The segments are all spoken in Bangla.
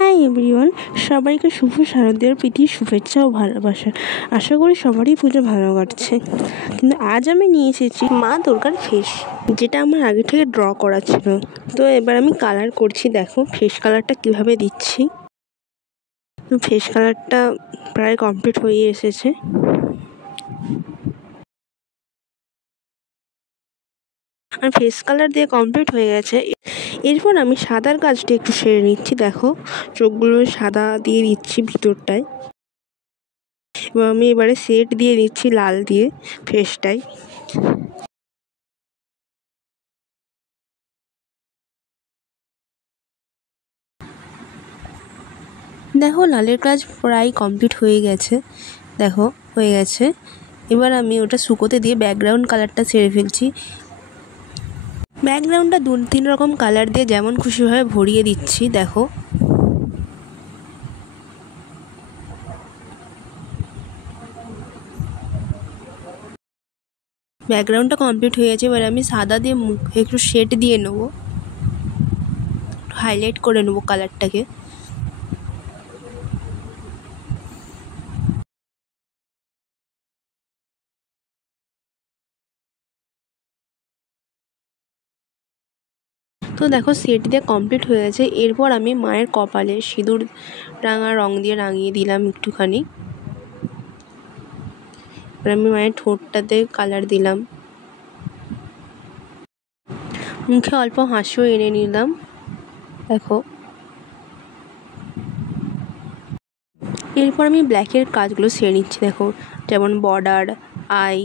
হাই এভরিওয়ান, সবাইকে শুভ শারদীয়ার প্রীতির শুভেচ্ছা ও ভালোবাসা। আশা করি সবারই পুজো ভালো কাটছে। কিন্তু আজ আমি নিয়ে এসেছি মা দুর্গার ফেস, যেটা আমার আগে থেকে ড্র করা ছিল। তো এবার আমি কালার করছি। দেখো ফেস কালারটা কিভাবে দিচ্ছি। ফেস কালারটা প্রায় কমপ্লিট হয়ে এসেছে। আর ফেস কালার দিয়ে কমপ্লিট হয়ে গেছে। এরপর আমি সাদার কাজটা একটু সেরে নিচ্ছি। দেখো চোখগুলো সাদা দিয়ে দিচ্ছি ভিতরটায়, এবং আমি এবারে সেট দিয়ে দিচ্ছি লাল দিয়ে ফেসটায়। দেখো লালের কাজ প্রায় কমপ্লিট হয়ে গেছে। দেখো হয়ে গেছে। এবার আমি ওটা শুকোতে দিয়ে ব্যাকগ্রাউন্ড কালারটা ছেড়ে ফেলছি। ব্যাকগ্রাউন্ডটা 2-3 রকম কালার দিয়ে যেমন খুশিভাবে ভরিয়ে দিচ্ছি। দেখো ব্যাকগ্রাউন্ডটা কমপ্লিট হয়ে গেছে। এবার আমি সাদা দিয়ে একটু শেড দিয়ে নেবো, হাইলাইট করে নেবো কালারটাকে। তো দেখো সেট দিয়ে কমপ্লিট হয়ে গেছে। এরপর আমি মায়ের কপালে সিঁদুর রাঙা রং দিয়ে রাঙিয়ে দিলাম একটুখানি। এবার আমি মায়ের ঠোঁটটাতে কালার দিলাম, মুখে অল্প হাসিও এনে নিলাম। দেখো এরপর আমি ব্ল্যাকের কাজগুলো সেরে নিচ্ছি। দেখো যেমন বর্ডার, আই,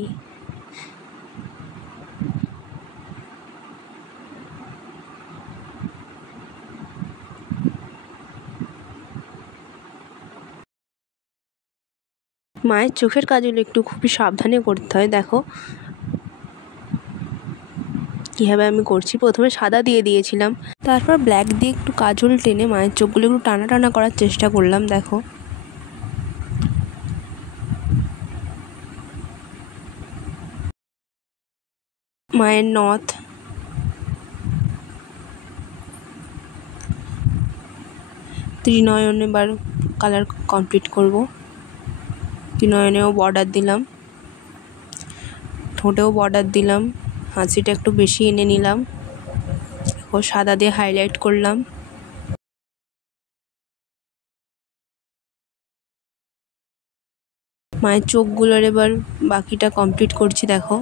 মায়ের চোখের কাজগুলো একটু খুবই সাবধানে করতে হয়। দেখো কীভাবে আমি করছি। প্রথমে সাদা দিয়ে দিয়েছিলাম, তারপর ব্ল্যাক দিয়ে একটু কাজল টেনে মায়ের চোখগুলো একটু টানা টানা করার চেষ্টা করলাম। দেখো মায়ের নথ, ত্রিনয়ন এবার কালার কমপ্লিট করব। ত্রিনয়নেও বর্ডার দিলাম, ঠোঁটেও বর্ডার দিলাম, হাসিটা একটু বেশি এনে নিলাম। ও সাদা দিয়ে হাইলাইট করলাম। মায়ের চোখগুলোর এবার বাকিটা কমপ্লিট করছি। দেখো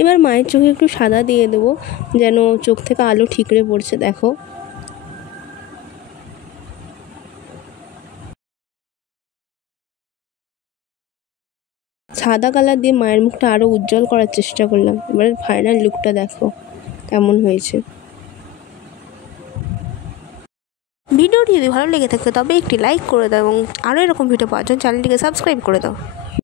এবার মায়ের চোখে একটু সাদা দিয়ে দেবো, যেন চোখ থেকে আলো ঠিকরে পড়ছে। দেখো সাদা কালার দিয়ে মায়ের মুখটা আরও উজ্জ্বল করার চেষ্টা করলাম। এবার ফাইনাল লুকটা দেখো কেমন হয়েছে। ভিডিওটি যদি ভালো লেগে থাকে তবে একটি লাইক করে দাও, এবং আরও এরকম ভিডিও পাওয়ার জন্য চ্যানেলটিকে সাবস্ক্রাইব করে দাও।